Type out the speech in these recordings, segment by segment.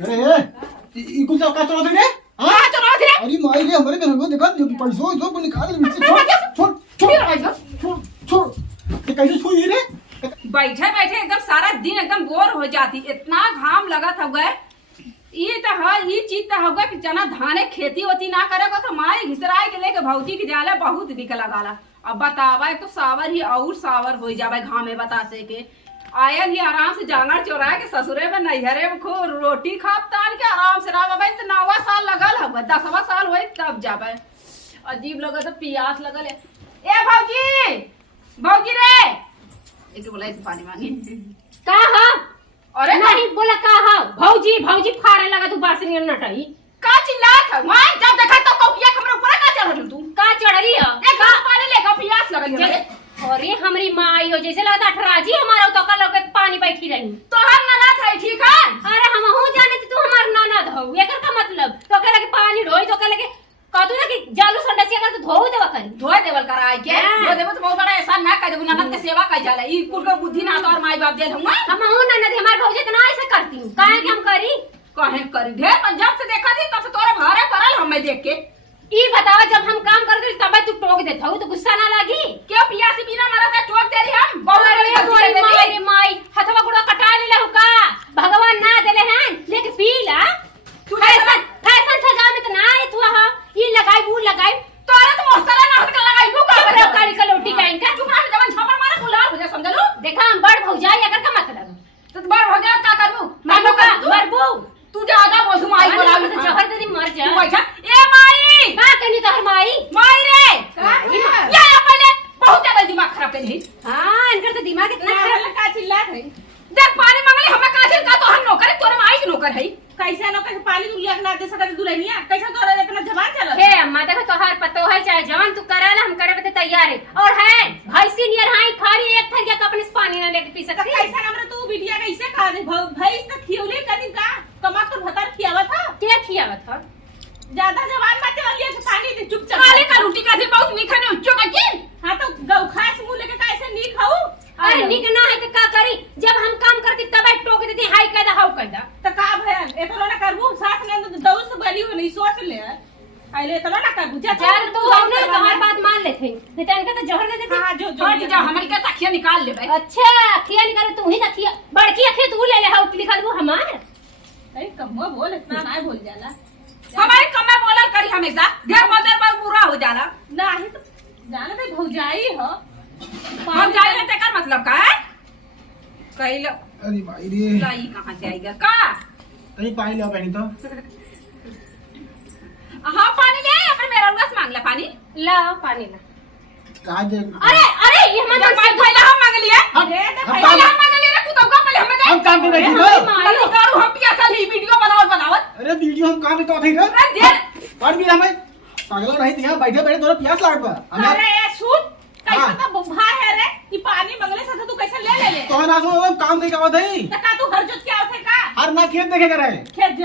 अरे ई कुल का चला रे हां चला रे अरे माई रे हमरे घर में देखा पैसो जो को निकाल छोड़ छोड़ छोड़ छोड़ ये कैसे छुई रे बैठे बैठे एकदम सारा दिन एकदम बोर हो जाती। इतना घाम लगा था गए ये तो है ये चीज तो होगा कि जना धाने खेती होती ना करेगा तो माए घिसराए के लेके भौती के जाला बहुत निकला गाला। अब बतावा तो सावर ही और सावर हो जावे घामे बता से के आयल ही आराम से जांगड़ चोरा के ससुरे में नैहरे में खूब रोटी खाप तान के आराम से रहा भाई तो 9वां साल लगल है 10वां साल हुई तब जावे। अजीब लगा तो पियास लगल है। ए भौजी भौजी रे एक बोला इसे पानी मांगे का हा अरे नहीं बोला का हा भौजी भौजी फाड़े लगा तू बारसनी नटई का चिल्लात है मैं जब देखा तो कौपिया हमरा ऊपर का चढ़ल तू का चढ़ली है एक ग्लास पानी लेके पियास लगल है। अरे हमरी माँ आई हो जैसे लगता अठराजी हमारा तो कल के पानी बैठी रही तो हम ननद है ठीक है। अरे हम हूं जाने तू हमार ननद हो एकर का मतलब तो कह के पानी ढोई तो कह के कहतू ना कि जालू संडसिया का तो धो देवा करी धोए देवल कराए के धो देबो तो बहुत बड़ा एहसान ना कर देबो ननद के सेवा कर जाला ई कुल के बुद्धि ना तो और माई बाप दे दूंगा हम हूं ननद हमार भौजी इतना ऐसे करती हूं काहे कि हम करी कहे करी ढेर पंजाब से देखा थी तब से तोरे भारे पड़ल हमें देख के। ई बताओ जब हम काम कर दे तब तू टोक देत हो तो गुस्सा ना लगी क्यों पियासी बिना मरा था टोक दे रही हम अरे माई माई हथवा गुड़ा कटा ले लहु का भगवान ना देले हैं लेके पी ला तू फैशन फैशन सजा में तो ना आई तू हां ई लगाई वो लगाई तोरे तो मसाला ना हट के लगाई वो का बड़ा काली कलोटी का इनका चुप रह जवन छापड़ मारा गुलाल हो जा समझ लो। देखा हम बड़ भौजाई अगर का मतलब तो बड़ हो जा का करू मानो का मरबू तू ज्यादा बोझ माई बोला तो जहर दे दी मर जा तू बैठा ए माई का कनी तोहर माई माई रे या पहले बहुत ज्यादा दिमाग खराब कर ली। हां इनकर तो दिमाग इतना खराब का चिल्ला है देख पानी मांगले हमें काजिल का तो हम नौकर तोरे माई के नौकर है कैसे नौकर पानी तू लिया ना दे सकत दुल्हनिया कैसे तोरा अपना जवान चला हे अम्मा देखो तोहार पतो है चाहे जवान तू करेला हम करे बते तैयार है और है भैंसी नियर हाई खाली एक थरिया का अपने पानी ना लेके पी सकती कैसे हमरा तू बिटिया कैसे खा दे भैंस त खियौले कदी का कमा कर भतर खियावा था क्या खियावत था ज्यादा जवान बाटे और लिया पानी दे चुपचाप काले का रोटी का दे बहुत मीठा ने उच्चो का की हां तो गौ खास मुंह लेके कैसे नी खाऊ अरे निक ना है तो का करी जब हम काम करती तब टोक देती हाई कहदा हाउ कहदा त का भयन एतलो ना करबू साथ ने दौस बली हो नहीं सोच ले आइले एतलो ना करबू यार तू हमने तोहर बात मान लेथे नहीं तो इनका तो जहर दे देती हां जो और जा हमन के तखिया निकाल ले भाई। अच्छा खिया निकाल तू ही तखिया बड़की अखे तू ले ले हाउ लिखा दू हमार अरे कम्मा बोल इतना ना बोल जाला हमारे कम्मा बोलल करी हमेशा घर मदर पर पूरा हो जाला नहीं तो जाने भाई भौजाई हो हम जाए ते कर मतलब का है कहिल अरे भाई रे लाई कहां से आएगा का कहीं पानी ले पानी तो हां पानी ले या फिर मेरा उंगस मांग ले पानी ला पानी ला का दे अरे अरे ये मन जब मैं पहले हम मांग लिए पहले हम मांग लिए तू तो का पहले हमें दे हम काम पे बैठी मारो करू हम पिया सा ही वीडियो बनावत अरे वीडियो हम काम पे तो थे अरे दे और भी हमें पागल नहीं थे बैठे बैठे थोड़ा प्यास लागत बा हमें अरे सुन कैसे हाँ। तो बुभा है रे कि पानी मंगले से तू कैसे ले ले तो ना सो काम नहीं करवा दई त का तू हर जोत क्या होथे का हर ना खेत देखे करे खेत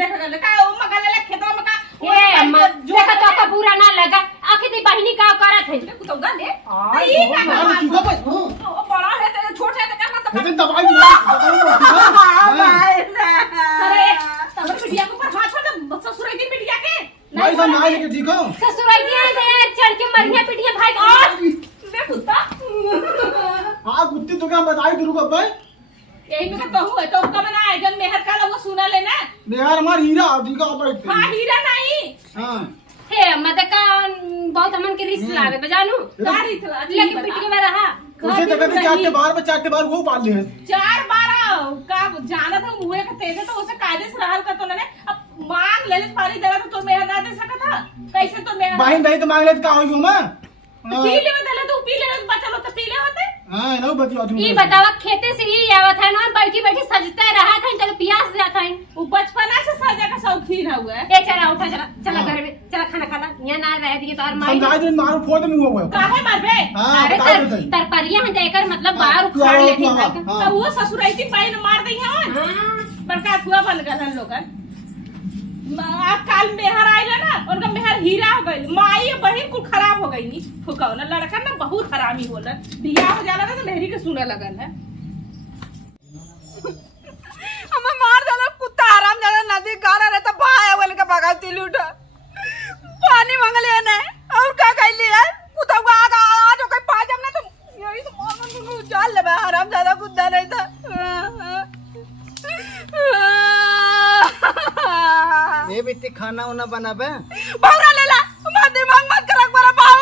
देख गले का ओ मगले ले खेतवा में का ए अम्मा देखा तो का पूरा ना लगा आखिर दी बहिनी का करत है तू तो गा ले ई का अरे की को भाई ओ बड़ा है तेरे छोटे है तो कर लेकिन दवाई अरे तब बिटिया को पर हाथ छोड़ ससुर की बिटिया के भाई सब ना लेके ठीक हो ससुराई दिया चढ़ के मरिया पिटिया भाई दे कुत्ता हां कुत्ती तो क्या बताई तू रुको भाई यही में कहूं है तो कब ना है जन मेहर का लोग सुना लेना बिहार हमार हीरा ठीक हो बैठ हां हीरा नहीं हां हे अम्मा का बहुत हमन के रिश्ते लागे बजानू गाड़ी चला लेकिन पिटिया में रहा उसे जगह पे चाटे बार वो पाल ले 4-12 का जाना था मुए का तेजे तो उसे कायदे से रहल का तो ने अब मांग ले पानी देला तो मेहर ना दे सकत था कैसे तो मेहर बहन नहीं तो मांग ले का होई मैं पी ले देला तो पी ले बचल तो पी ले होते हां नो बतिया तू ई बतावा खेते से ही आवत है ना बैठी बैठी सजते रहा था तक प्यास जाता है वो बचपना से सजा का शौकीन हुआ है ए चला उठा चला चला घर में चला खाना खा ला यहाँ ना रह दिए तो और माई समझा दे मारो फोड़ मुंह हुआ काहे मरबे हां अरे बता दे तर परिया हम देकर मतलब बाहर हाँ, उखाड़ तू लेती आवा, है हाँ। तो वो ससुराइती पाइन मार दी है बड़का फुआ बन गए लोगन काल मेहर आइला ना उनका मेहर हीरा हो गई माई बहन कुल खराब हो गई नी फुकाओ ना लड़का ना बहुत हरामी होला बियाह हो जाला ना तो मेहरी के सुने लगन है हमें मार डालो कुत्ता हराम ज्यादा ए बेटी खाना उना बनाबे बहुरा लेला मां दिमाग मत करक बरा बाऊ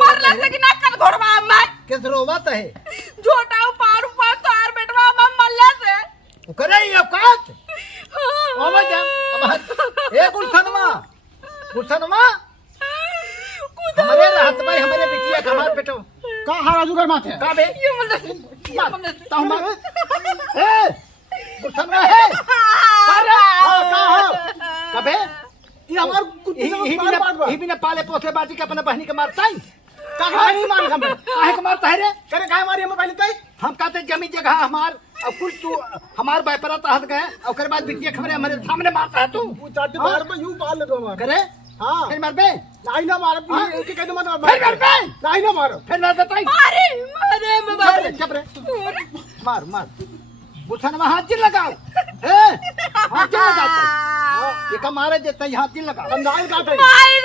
मरला से कि ना कर घोड़वा मैं किस रोवत है झोटा पार पार तार बेटवा हम मल्ला से करे ये औकात आवा जा अब ए गुलसनमा हमारे रहत भाई हमारे बिटिया का हमार बेटो का हाराजू कर माथे का बे ये मतलब ता हम ए गुलसनमा है अरे का बे ये हमार ही बिना पाले पोसे बाटी के अपने बहनी के मारता है काहे नहीं मार हम काहे के मारता है रे करे काहे मारी हम पहले तई हम कहते जमीन जगह हमार अब कुछ तू हमार बैपरा तहत गए और कर बाद बिटिया खबरे हमारे सामने मारता है तू चाटे मार में यूं पाल ले मार करे हां फिर मार बे नहीं ना मार के कह दे मत फिर मार बे नहीं ना मारो फिर मार बताई मारे मारे चुप रे मार बुथन में हाथ जिल लगाओ ए हाथ जिल लगाओ ये का मारे देता हाथ जिल लगाओ संदाल का दे मारे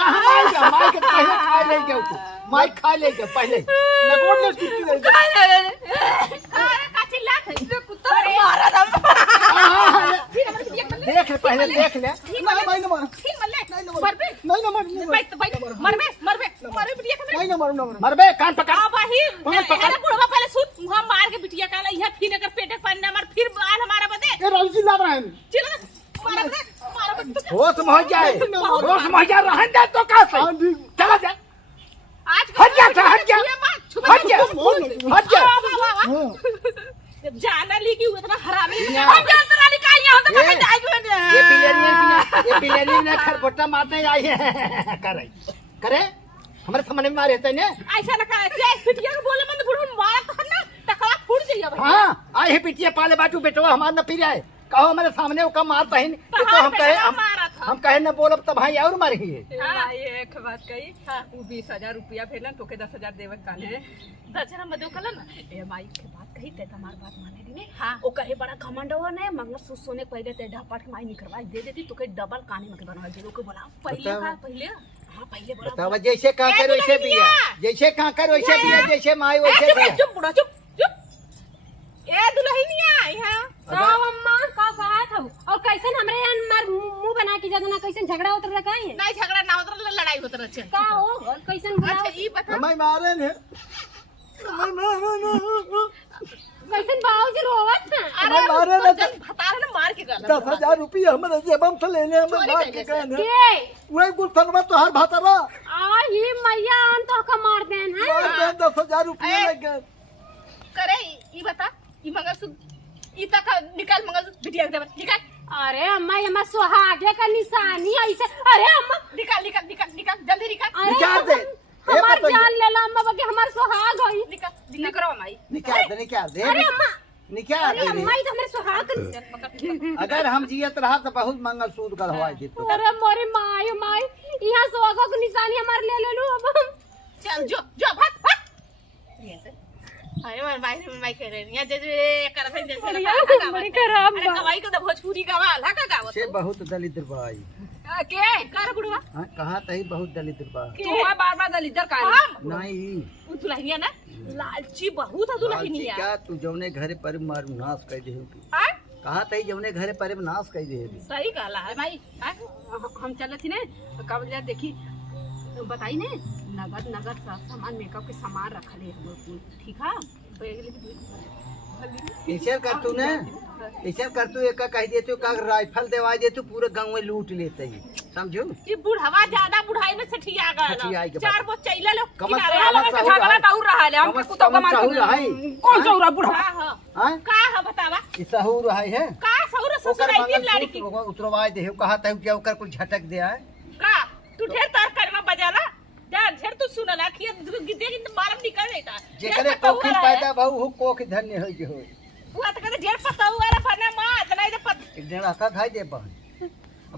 कहां मार के पहले खा ले गयो तू माई खा ले गयो पहले नकोट ले कुत्ती दे अरे का चिल्ला कुत्ता मारा दम देख ले पहले देख ले नहीं भाई ना मार फिर मल्ले नहीं ना मर बे नहीं ना मार मर बिटिया के नहीं ना मार बे कान पकड़ आ भाई अरे बुढ़वा पहले सूत मुंह मार के बिटिया का यहां फिर अगर पेटे पानी ना मार फिर बाल हमारा बदे ये राजी ला रहा है चिल्ला मार बे होश में जाए होश में जा रहन दे तो का से चला जा आज हट जा जाना ली कि उतना हरामी हम जानते रानी का यहां तो कहीं जाएगी ये बिलियनी ने खरबट्टा मारने आई है करे हमारे सामने में मारे थे ने ऐसा ना का बिटिया को बोले मन बुढ़ऊ मारा तो ना टकरा फूट जाइए भाई हां आई है बिटिया पाले बाटू बेटवा हमार न फिर आए कहो हमारे सामने वो का मारता है तो हम कहे हम कहे न बोलब तो भाई और मारी है हां एक बात कही वो 20000 रुपया भेलन तोके 10000 देवे काने दर्जन में दो कलन ए माई के बात कही ते हमार बात माने दी ने हां ओ कहे बड़ा घमंड हो ने मंगल सोने पहले ते ढापट के माई निकलवा दे देती तोके डबल काने में बनवा दे को बोला पहले हां पहले बोला बतावा जैसे का कर वैसे बिया जैसे का कर वैसे बिया जैसे माई वैसे बिया चुप बुढ़ा चुप ए दुल्हनिया यहां तो अम्मा का बात हो और कैसन हमरे यहाँ मार मुंह बना के ज्यादा ना कैसन झगड़ा उतर रखा है नहीं झगड़ा ना उतर लड़ाई होत रहे का हो और कैसन बुलाओ अच्छा ई बता हमें मारे ने कैसन बाबूजी रोवत है अरे मारे ना भतार ने मार के गला 10000 रुपया हमारे जेबम से लेने हमें मार के कहने के वही गुलसनवा तो हर भातरा आ ही मैया अन तो का मार देन है मार दे 10000 रुपया लगे करे ई बता ई मंगलसूत्र ई तक निकाल मंगलसूत्र बिटिया के दे निकाल अरे अम्मा ये मत सुहागे का निशानी ऐसे अरे अम्मा निकाल जल्दी निकाल निकाल दे हमार जान लेला अम्मा बके हमार सुहाग होई निकरो माई निकाल दे अरे अम्मा निकाल अरे दे अम्मा ये तो हमारे सुहाग अगर हम जियत रहा तो बहुत मंगलसूत्र गढ़वा देतो अरे मोरे माय यहाँ सुहागों की निशानी हमारे ले लो अब चल जो भाग अरे माई कह रहे हैं जैसे कर रहे जैसे बड़ी खराब अरे कवाई को तो भोजपुरी गावाल हा का गावत से बहुत दलित भाई के कर बुढ़वा हां कहा तही बहुत दलित बा तू बार दलिदर काने नहीं उ दुल्हनिया ना लालची बहुत है दुल्हनिया क्या तू जौने घरे पर मार नाश कर दे हां कहा तही जौने घरे पर नाश कर दे सही कहला है माई हम चले थी ने कब जा देखी बताई ने नगद सब सामान मेकअप के सामान रखले हम ठीक है ऐसे कर तू ने ऐसे कर तू एक कह दे तू का राइफल देवा दे तू पूरे गांव में लूट लेते ही समझो ये बुढ़वा ज्यादा बुढ़ाई में सठिया सठिया गया के चार वो चैला लोग कमर झगड़ा तो रहा है हम कुत्ता को मार कौन चौरा बुढ़ा हां का है बतावा ई सहूर है का सौर ससुराई लड़की उतरवा दे कहा तही क्या ओकर कुछ झटक दे है का तू ढेर तार करवा बजाला जा ढेर तू सुनला कि गिद्दे की मारम निकल लेता जेकरे कोखी पैदा बहु हो कोख धन्य होई जे होई वो तो कहते ढेर पता हुआ रे फने मां इतना दे पत एक दिन रखा खाई दे बहन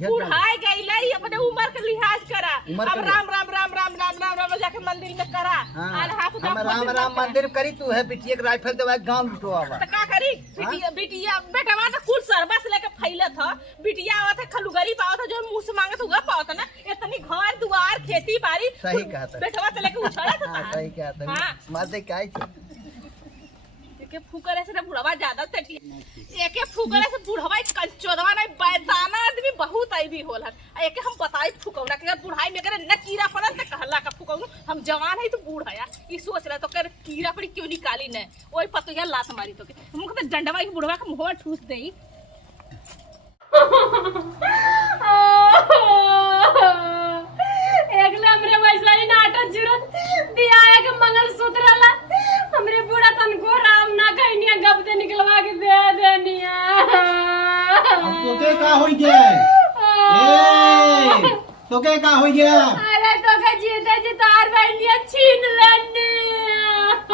बुढ़ाई गई लाई अपने उम्र के लिहाज करा उम्र अब के राम राम राम राम राम राम राम जाके मंदिर में करा और हाथ हम राम राम मंदिर करी तू है बिटिया के राइफल दवा गांव लुटवावा तो का करी बिटिया बेटवा तो कुल सरबस लेके फैलत ह बिटिया आवत है खलुगरी पावत जो मुंह से मांगत हुआ पावत ना इतनी घर दुआर खेती बाड़ी सही कहा था बेटवा तो लेके उछड़त था सही कहा था हां माते काय छे के फुकरे से बुढ़वा ज्यादा सठी एके फुकरे से बुढ़वा कंचोदवा नहीं बैताना आदमी बहुत बुढ़ाई भी होल है एक हम बताई फुकौना के बुढ़ाई में करे न कीड़ा पड़ल त कहला का फुकौनो हम जवान है तो बूढ़ है ई सोच रहा तो कर कीड़ा पड़ी क्यों निकाली न ओई पतोया लात मारी तो के हमको तो डंडवा के बुढ़वा के मुंह ठूस देई एकला हमरे वैसा ही नाटक जुरत बियाह के मंगलसूत्र ला हमरे बूढ़ा तन को राम ना कहनिया गप दे निकलवा के दे देनिया अब तोके का होई गया ए तोके का होई गया अरे तो के जीते जी तार बहनिया छीन लेनी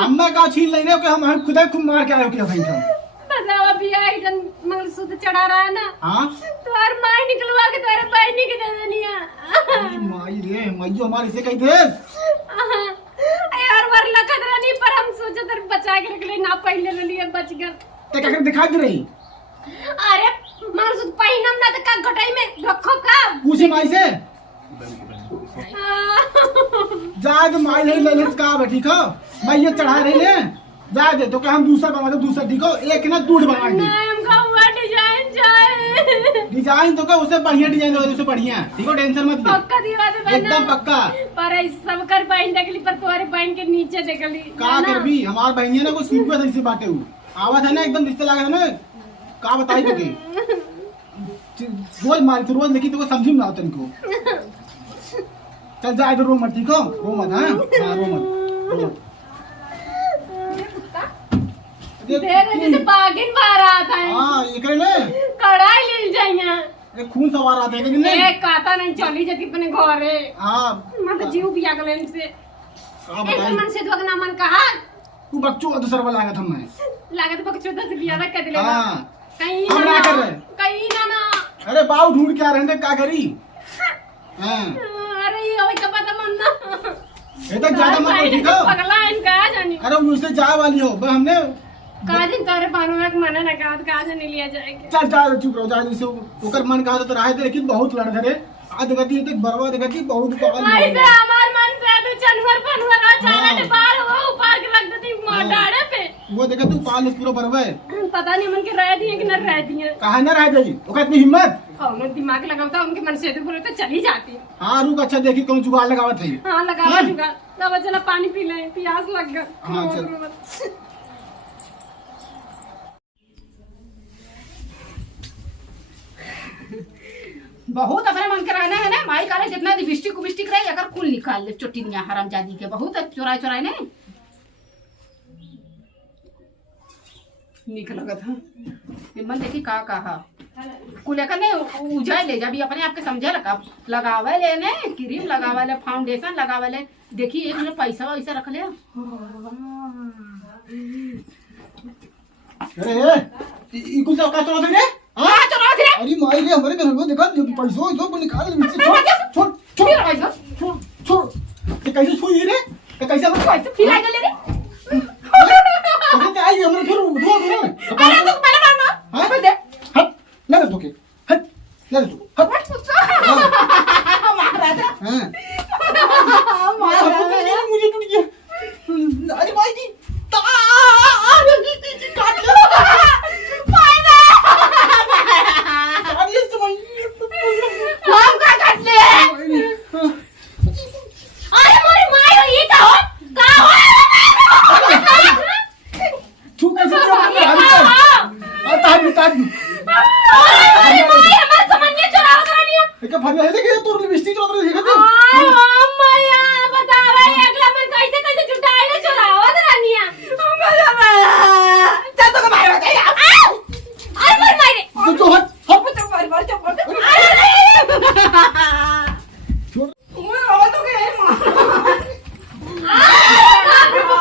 अम्मा का छीन लेने के हम खुदा खूब मार के आयो के भाई हम बताओ बियाह के जन मंगलसूत्र चढ़ा रहा है ना हां तो हर माई निकलवा के तेरे बहनी के दे देनिया माई रे माईयो हमारी से कही थे यार वर लखत नहीं पर हम सोचे तर बचा के रख ले ना पहले ले लिए बच गए ते का दिखा दे रही अरे मंगलसूत्र पहिनम ना तो का घटाई में रखो का पूछे माई से जा के माई ले ले का बा ठीक हो मैं ये चढ़ा रही ले जा दे तो क्या हम दूसरा बनवा दे दूसरा ठीक हो एक ना दूध बनवा दे नहीं हमका हुआ डिजाइन चाहिए डिजाइन तो क्या उससे बढ़िया डिजाइन दे उससे बढ़िया ठीक हो टेंशन मत ले पक्का दीवा दे बना एकदम पक्का पर इस सब कर बहन देखली पर तुम्हारे बहन के नीचे देखली का कर भी हमार बहनिया ने को सीखवे सही से बाटे हूं आवाज है ना एकदम रिश्ते लागे ना का बताई तो के रोज मारी तो रोज लेकिन तो समझी ना तनको चल जा इधर रो मत ठीक हो रो मत हां रो मत देख जैसे बागिन बाहर आता है हां एकरे ने कढ़ाई ले जाइया एक खून सवार आता है लेकिन ए नहीं काता नहीं चली जाती अपने घरे हां मत जीव पिया गले से का एक बताई मन से दुगना मन कहा तू बच्चों का दूसरा वाला लागत हम मैं लागत बकचोदा से बियाह कर दिले हां कहीं हम ना कर रहे कहीं ना अरे बाऊ ढूंढ के आ रहे थे का करी हां अरे ये होई का पता मन ना ये तो ज्यादा मत बोल, ठीक हो पगला इनका जानी अरे मुझसे जाए वाली हो बस हमने काजिन तारे पानुआ के मना ना काज नहीं लिया जाएगा चल जा चुप रहो जा जैसे ओकर मन कहा तो रहे थे लेकिन बहुत लड़ धरे आज गति तो बरवा गति बहुत पागल ऐसे हमार मन से तो चनवर पनवर आ चारा ने पार हो ऊपर के रख देती डाड़े पे वो देखा तू पाल पूरा बरवा है पता नहीं मन के रह दिए कि न रह दिए कहा ना रह जाई ओकर इतनी हिम्मत और मैं दिमाग लगाता उनके मन से तो बोले तो चली जाती हां रुक अच्छा देखी कौन जुगाड़ लगावत है हां लगा हाँ? दूंगा तब चला पानी पी ले प्यास लग गया हाँ, चल। बहुत अपने मन के रहना है ना माई काले जितना लिपस्टिक उबिस्टिक रही अगर कुल निकाल ले चोटिनिया हरामजादी के बहुत चोराए चोराए ने निक लगत है निमन देखी का कहा कुल एकर ने उजाय ले जा भी अपने आप के समझे लगा लगावे ले ने क्रीम लगावे ले फाउंडेशन लगावे ले देखी एक ने पैसा वैसा रख ले अरे ई कुछ का तो रे हां चलो रे अरे माई रे हमारे घर में देखा पैसो जो को निकाल ले छोड़ छोड़ छोड़ फिर पैसा छोड़ छोड़ ये कैसे छुई रे ये कैसे हम पैसा फिर आ गए रे कैसे आई हमने फिर दो अरे तू पहले मारना हां बोल दे हट ले ले तोके हट ले ले तू हट हट कुत्ता मारा दे हां मारा मुझे टूट गया अरे भाई जी काट ले अरे समझ हम का कर ले अरे मोरी माई हो ये का हो तू कैसे तारी अरे माई हमार सामान चुरा रही है एक फरिया है कि तू लिपस्टिक चला रही है क्या आय ओ मैया बतावा अगला मन कैसे कैसे जुटाई ले चुरावत रानिया चल तो मारो दे अरे मर मारे तू जो हट हट तो मार चल मार दे छोड़ मैं आवा तो के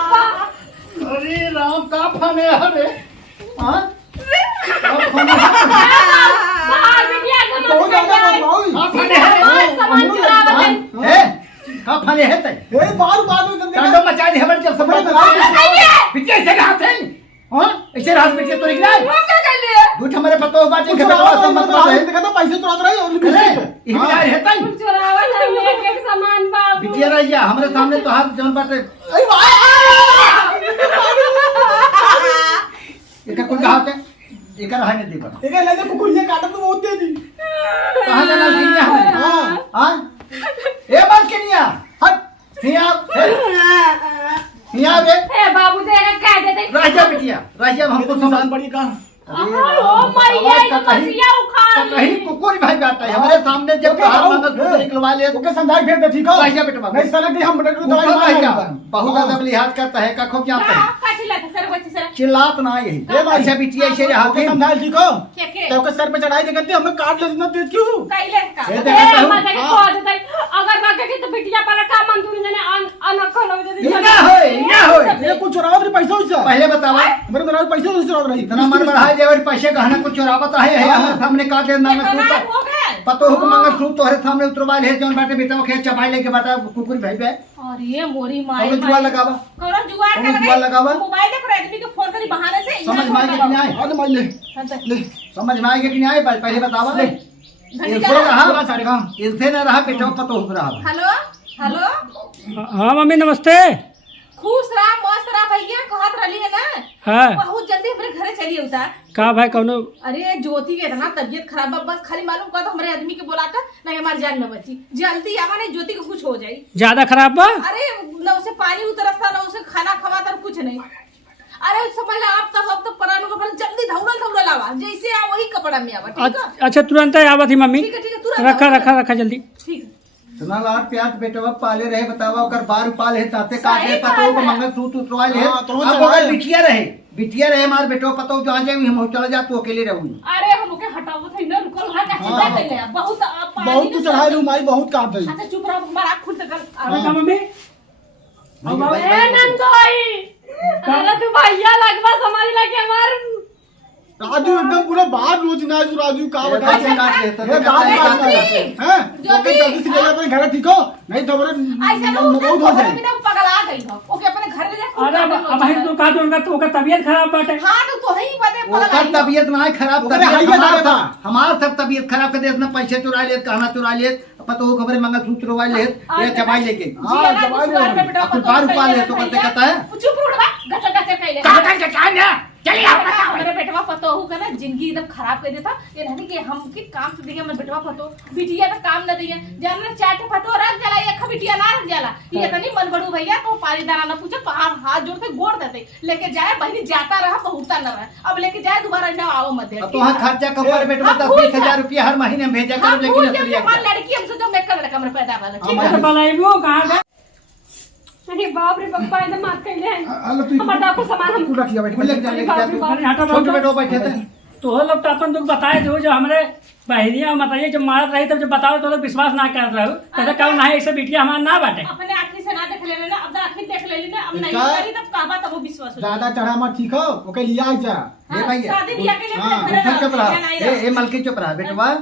अरे राम का फने हरे हां बाहर बिटिया के बहुत ज्यादा बाबू हां फने है सामान चुरावत है का फने है ते ए बार में कांडो मचा दे हमर चल सब बिटिया से हाथ है हां ऐसे हाथ बिटिया तो निकला वो क्या कर लिए झूठ हमारे पतो बात है सब मत रहे देखा तो पैसे चुरा रही और लिपस्टिक ये बिचार है तई चुरावत है लेके सामान बाबू बिटिया रहिया हमरे सामने तो हाथ जौन बाटे अरे भाई एका कुल कहा के एक है नहीं देखा एक ले दे कुकुरिया काटत तो बहुत तेजी कहां जाना किनिया हमें हां हां ए मत किनिया हट हिया हिया रे ए बाबू दे कह देते राजा बिटिया राजा हमको सामान पड़ी का ओ मैया ये मसिया उखाड़ ली कहीं कुकुर भाई बैठा है हमारे सामने जब बाहर मंगलसूत्र निकलवा ले ओके समझा भेज दे ठीक हो राजा बेटा नहीं सर कि हम बटन दवाई राजा मार बहुत ज्यादा लिहाज करता है का खूब जानता है काटी लाता सर बच्चे सर चिल्लात ना यही ए भाई अच्छा बिटिया ऐसे रहा ओके समझा ठीक हो के के तो के सर पे चढ़ाई दे करते हमें काट ले इतना तेज क्यों कैले का ये ए देखता हूं मत के को देते अगर बाकी के तो बिटिया पर का मंजूरी देने अनखल हो जाती इना होए ये कुछ चुराओ रे पैसा होइसा पहले बतावा मेरे मेरा पैसा नहीं चुराओ रही इतना मन बढ़ाए देवर पैसे गहना कुछ चोरावत है हमारे सामने काट दे नाम हो सूत्र गए पतो हुक मंगलसूत्र तोहरे सामने उतरवा ले जौन बाटे बेटा खेत चबाई लेके बाटा कुकुर भाई पे अरे मोरी माई कौन जुआ लगावा कौन जुआ कौन जुआ लगावा मोबाइल पे आदमी के फोन करी बहाने से समझ में आएगा कि नहीं आए आज मार ले ले समझ में आएगा कि नहीं आए पहले बतावा ले इनसे रहा सारे काम इनसे न रहा बेटा पतो हुक रहा हेलो हेलो हाँ मम्मी नमस्ते। खुश रहा मस्त रहा भैया कहत रही है ना हाँ बहुत जल्दी अपने घरे चली उता का भाई कौनो अरे ज्योति के इतना तबीयत खराब है बस खाली मालूम कर तो हमारे आदमी के बोलाता नहीं हमारी जान न बची जल्दी आवा नहीं ज्योति को कुछ हो जाए ज्यादा खराब बा? अरे न उसे पानी उतरता न उसे खाना खवाता कुछ नहीं अरे उससे पहले आप तब परानों को पहले जल्दी धौड़ल आवा जैसे आ वही कपड़ा में आवा ठीक है अच्छा तुरंत ही आवत ही मम्मी। ठीक है तुरंत रखा आवा। रखा रखा जल्दी। ठीक है इतना लाड प्याज बेटवा पाले रहे बतावा ओकर बार पाले है ताते काटे सही पतो बात को है। मंगलसूत्र उतरवा ले हाँ, तो वो अब चढ़ाए। अगर बिटिया रहे मार बेटवा पतो जहां जाए हम चला जा तू अकेले रहूंगी अरे हम लोग के हटावो थे ना रुकल रहा का चिंता हाँ। कर ले बहुत पानी बहुत के तू चढ़ाई साथ- रू माई बहुत काट दई अच्छा चुप रहो हमारा आँख खुल कर अरे का मम्मी ए नंदोई अरे तू भैया लगवा समझ लगे हमार राजू एकदम पूरा बाहर रोज ना राजू का बता कैसे काट लेता ये गाल काट है हैं ओके जल्दी से ले जा अपने घर ठीक हो नहीं तो ऐसे मेरे लोग बहुत हो घर जाए में ना पगला गई हो ओके अपने घर ले जा अरे अब भाई तू कहा तो उनका तबीयत खराब बाटे। हां तो ही बदे ओकर पगला तबीयत ना खराब ओकरे तबीयत हाइये हमार था। था हमार सब तबीयत खराब कर दे इतना पैसे चुरा ले कहना चुरा ले पतो हो खबर मंगलसूत्र उड़वा ले ये चबाई लेके हाँ, जवाब दे। अपन बार पा ले तो कहते कहता है चुप रहो गचा गचा कहले चलिए मेरे बेटवा पतो हो का ना जिंदगी एकदम खराब कर देता ये नहीं कि हम के काम से दिया मेरे बेटवा पतो बिटिया तो काम न दिया जानना चाटे पतो रख जाला एक बिटिया ना रख जाला ये तो नहीं मन बड़ू भैया तो पानी दाना ना पूछे हाथ जोड़ के गोड़ देते लेके जाए बहनी जाता रहा पहुंचता न रहा अब लेके जाए दोबारा ना आओ मत दे अब तो हाँ खर्चा कम पर बेटवा हाँ, 10-20 रुपया हर महीने भेजा कर लेकिन असली हमारी लड़की हमसे जो मेकअप लड़का मेरे पैदा वाला ठीक है तो बनाइबो कहां गए? अरे बाप रे पप्पा एकदम मार कैले अल्लाह तू हमार डाकू सामान हम तू रखिया बैठ बोले जाने के जा अरे हटा छोटे बाबू। बेटो बैठे थे तो वो लोग तो अपन दुख बताए थे जो हमरे बहनिया बताइए जब मारत रही तब जब बताओ तो लोग विश्वास ना कर रहे हो तो कहूँ ना ऐसे बिटिया हमारा ना बाटे। अपने आँखी से ना देख लेने ना अब आँखी देख ले लेने अब नहीं क्या? करी तब कहबा तब वो विश्वास हो ज्यादा चढ़ा मत ठीक हो ओके लिया जा ये भैया शादी बियाह के लिए हाँ, अपने घरे चुप रहो, रहा नहीं ए रहो। मलकी चुप रहा बेटवा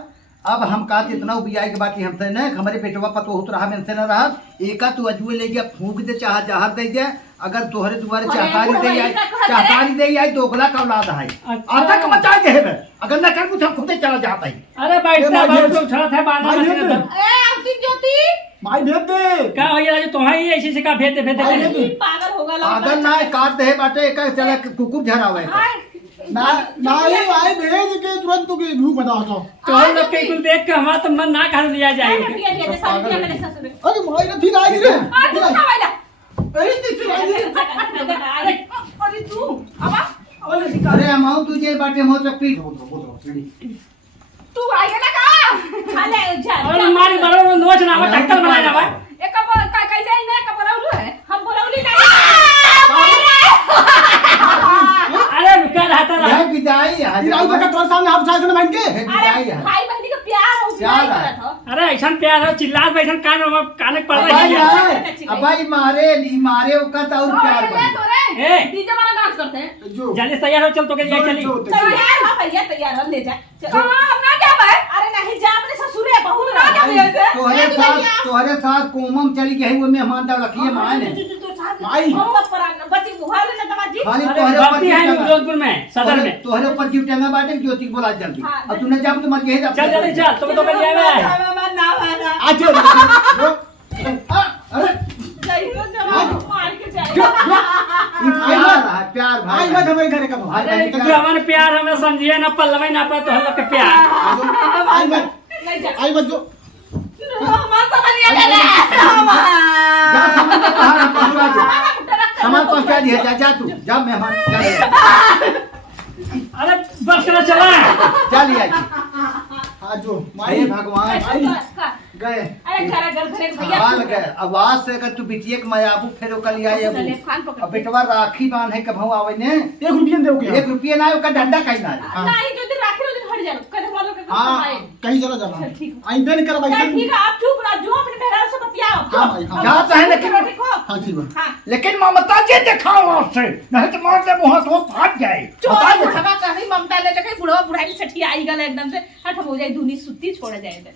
अब हम का इतना उबियाई के बात हमसे न हमारे बेटवा पतो होत रहा हमसे न रहा एका तू अजुए ले गया फूंक दे चाह जहर दे दे अगर तोहरे तुम्हारे अरे, चाहतारी दे आई बुढ़वा जी का चाहतारी दे आई दोगला का औलाद है अच्छा। आतंक मचा दे है अगर ना कर कुछ हम खुद ही चला जाता है अरे बैठता ये भाई भाई लोग छड़ा थे बांधा भाई मशीन ये एकदम। ए अंकित ज्योति माई भेज दे का हो ये तुम्हारी ऐसी से का भेद दे भाई, ये दे। पागल हो गया अगर ना काट दे बाटे एक चला कुकुर झरावे ना ना ये आई भेज के तुरंत तू के भूख बताओ तो तो हम लोग के कुल देख के हमारा तो मन ना कर लिया जाएगा। अरे माई ना फिर आई रे अरे तेरी आई अरे तू अब अरे अमाउ तुझे बाटे हो तो पीठ तू आएगा ना का अरे जा और हमारी बड़ों में नोच ना हो टक्कर बनाए ना भाई। एक कप कैसे ने कप रौलू है हम बोलौली नहीं अरे रुका रहता रहा। यह विदाई है फिर आई बका तोर सामने हाथ उठाए से बहन के यह विदाई है भाई बहनी का प्यार हो प्यार प्यार है। करत हो अरे ऐसा प्यार हो चिल्ला बैठन कान पड़ रही अबाई है। है अबाई मारे ली मारे ओका तो और प्यार बने ए। डीजे वाला डांस करते हैं जो जल्दी से तैयार हो चल तो के लिए चली। जो, चलो यार हां भैया तैयार हम ले जा कहां हम ना जा भाई अरे नहीं जा अपने ससुर है बहू ना जा भैया तोहरे साथ कोमम चली गई वो मेहमान दा रखिए मां ने भाई। हम परान बची बुहार ने दमाजी खाली अरे तोहरे भर्ती है ऊपर जोधपुर में सदर में। तोहरे ऊपर ड्यूटी बाटे ज्योति को बोला जल्दी हाँ, अब तूने जब तुम मर गए चल जल्दी चल तुम तो के लिए आया है। आज जो अरे जाई तो जवाब मार के जाए प्यार है प्यार प्यार भाई आई मत हमारे घर का भाई अरे बहन जो का हमारे प्यार हमें समझिए ना पल्लवी ना पाए तो हम लोग के प्यार आई मत नहीं जा आई मत जो हमार सामान ले ले जा सामान तो बाहर पहुंचा दे सामान पहुंचा दिया जा तू जा मेहमान जा अरे बस करो चला जा लिया हाँ जो हे माई भगवान गए अरे घर घर घर भैया हाल गए आवाज से अगर तू बिटिया के मायाबू फेरो कल आए चले खान अब पकड़ बेटवा राखी बांधे कभू आवे ने 1 रुपया दे के 1 रुपया ना ओका डंडा कहीं ना हाँ। नहीं जो दिन राखी रोज हट जा कदे मारो के हाँ आए कहीं चला जाना चल, ठीक है। आई बेन कर भाई ठीक है आप चुप रहो जो अपने मेहरारू से बतियाओ हाँ भाई हाँ जा चाहे लेकिन देखो हाँ ठीक है हां लेकिन ममता जी दिखाओ उससे नहीं तो मार से मुंह तो फाट जाए चोर हवा कहीं ममता ले जाके बुढ़वा बुढ़ाई सठी आई गल एकदम से हट हो जाए धुनी सुत्ती छोड़ जाए